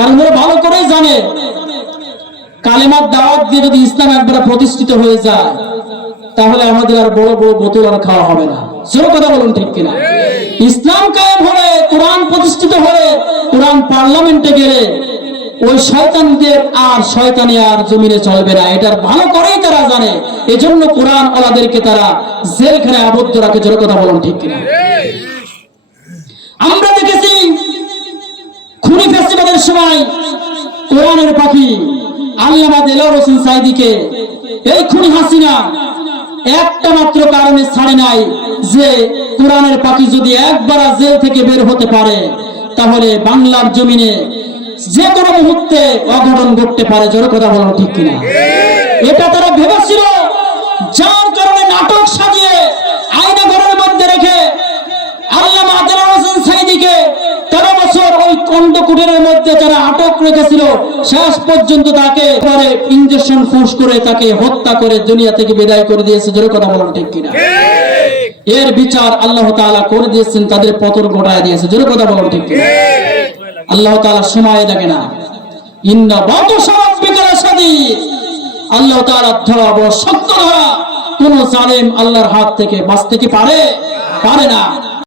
কারণ ওরা ভালো করেই জানে। কালেমার দাওয়াত দিয়ে যদি ইসলাম একবার প্রতিষ্ঠিত হয়ে যায়, তাহলে আমাদের আর বড় বড় বোতল আর খাওয়া হবে না। জোর কথা বলুন ঠিক কিনা? ইসলাম কায়েম হলে, কোরআন প্রতিষ্ঠিত হলে, কোরআন পার্লামেন্টে গেলে, ওই শয়তানদের আর শয়তানি আর জমিনে চলবে না। এটার ভালো করেই তারা জানে। এজন্য কোরআন ওলাদেরকে তারা জেলখানায় আবদ্ধ রাখে। জোর কথা বলুন ঠিক কিনা? সময় কোরআনের পাখি আল্লামা দেলার হোসেন সাইদিকে, এই খুনি হাসিনা, একটা মাত্র কারণে ছাড়ে নাই যে কোরআনের পাখি যদি একবার জেল থেকে বের হতে পারে, তাহলে বাংলার জমিনে যে কোনো মুহূর্তে অঘটন ঘটতে পারে। জোরে কথা বলো ঠিক কিনা? এটা তারা ভেবেছিল। যার কারণে নাটক সাজিয়ে আয়না ঘরের মধ্যে রেখে আল্লামা আদেলা হোসেন সাইদিকে তেরো বছর ওই কণ্ড কুটিরের মধ্যে যারা আটক রেখেছিল শেষ পর্যন্ত তাকে পরে ইঞ্জেকশন ফোর্স করে তাকে হত্যা করে দুনিয়া থেকে বিদায় করে দিয়েছে। জোরে কথা বলেন ঠিক কিনা? এর বিচার আল্লাহ তাআলা করে দিয়েছেন তাদের পতন ঘটায় দিয়েছে। জোরে কথা বলেন ঠিক কিনা? আল্লাহ তাআলা সময় দেখে না। ইন্না বাতু সারাব্বিকার সাদিদ আল্লাহ তাআলা ধরা বড় শক্ত ধরা। কোন জালেম আল্লাহর হাত থেকে বাঁচতে কি পারে? পারে না।